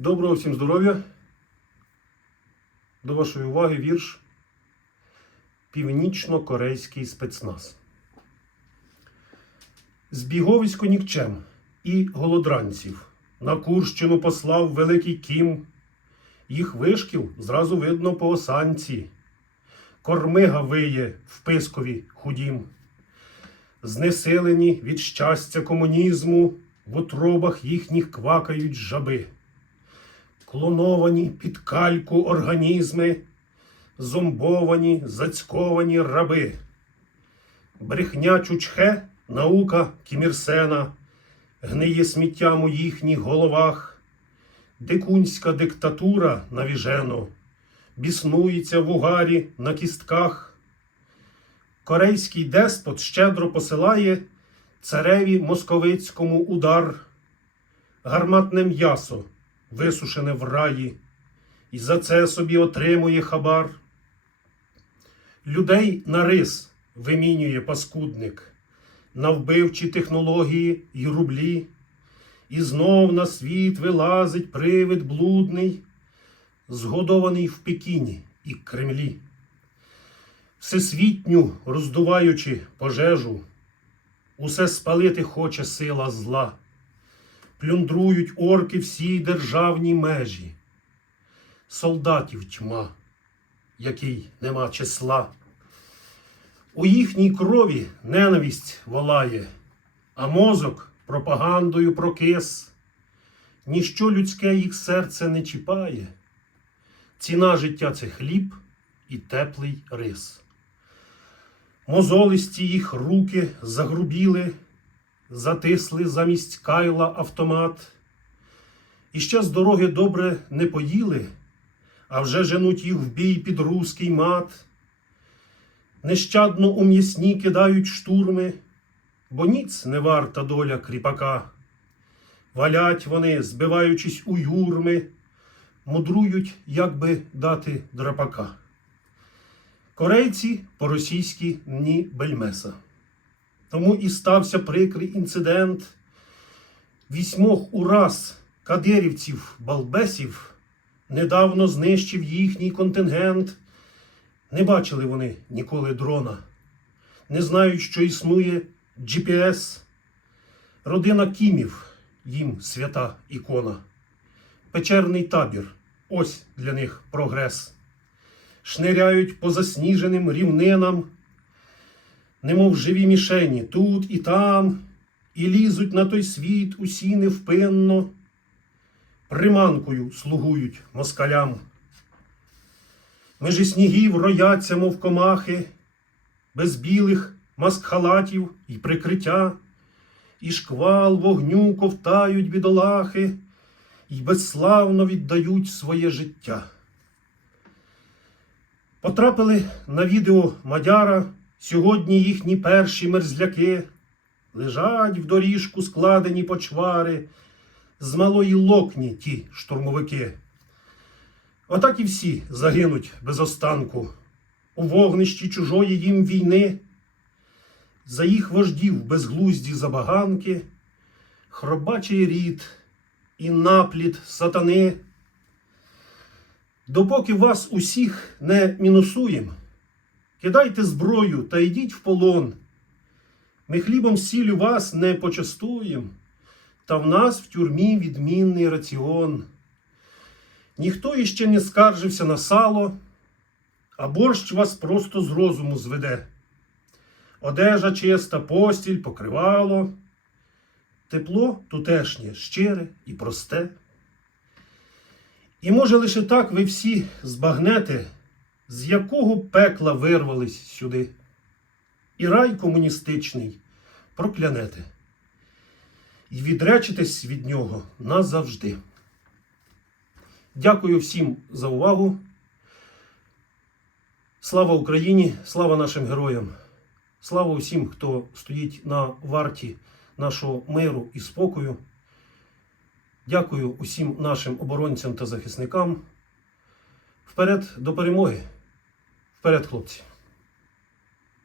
Доброго всім здоров'я. До вашої уваги вірш Північно-корейський спецназ. Збіговисько нікчем і голодранців на Курщину послав великий кім. Їх вишків зразу видно по осанці. Кормига виє в пискові худім. Знесилені від щастя комунізму, в утробах їхніх квакають жаби. Клоновані під кальку організми, зомбовані, зацьковані раби. Брехня чучхе, наука Кімірсена, гниє сміттям у їхніх головах. Дикунська диктатура навіжено, біснується в угарі на кістках. Корейський деспот щедро посилає цареві московицькому удар, гарматне м'ясо, висушене в раї, і за це собі отримує хабар. Людей на рис вимінює паскудник, на вбивчі технології й рублі, і знов на світ вилазить привид блудний, згодований в Пекіні і Кремлі. Всесвітню роздуваючи пожежу, усе спалити хоче сила зла, плюндрують орки всі державні межі, солдатів тьма, який нема числа. У їхній крові ненависть волає, а мозок пропагандою прокис. Ніщо людське їх серце не чіпає. Ціна життя це хліб і теплий рис. Мозолисті їх руки загрубіли, затисли замість кайла автомат. І ще з дороги добре не поїли, а вже женуть їх в бій під руський мат. Нещадно у м'ясні кидають штурми, бо ніц не варта доля кріпака. Валять вони, збиваючись у юрми, мудрують, як би дати драпака. Корейці по-російськи ні бельмеса. Тому і стався прикрий інцидент. Вісьмох ураз кадирівців балбесів недавно знищив їхній контингент. Не бачили вони ніколи дрона, не знають, що існує GPS. Родина Кімів їм свята ікона. Печерний табір ось для них прогрес шниряють по засніженим рівнинам, немов живі мішені тут і там, і лізуть на той світ усі невпинно, приманкою слугують москалям. Межі снігів рояться, мов комахи, без білих маскхалатів і прикриття, і шквал вогню ковтають бідолахи, і безславно віддають своє життя. Потрапили на відео Мадяра. Сьогодні їхні перші мерзляки лежать в доріжку складені почвари, з малої локні ті штурмовики. Отак і всі загинуть без останку у вогнищі чужої їм війни, за їх вождів безглузді забаганки, хробачий рід і наплід сатани. Допоки вас усіх не мінусуєм, кидайте зброю та йдіть в полон. Ми хлібом сілю вас не почастуєм, та в нас в тюрмі відмінний раціон. Ніхто іще не скаржився на сало, а борщ вас просто з розуму зведе. Одежа чиста, постіль, покривало, тепло тутешнє, щире і просте. І може лише так ви всі збагнете, з якого пекла вирвались сюди, і рай комуністичний проклянете, і відречитесь від нього назавжди. Дякую всім за увагу. Слава Україні, слава нашим героям, слава усім, хто стоїть на варті нашого миру і спокою. Дякую усім нашим оборонцям та захисникам. Вперед до перемоги. Вперед, хлопці!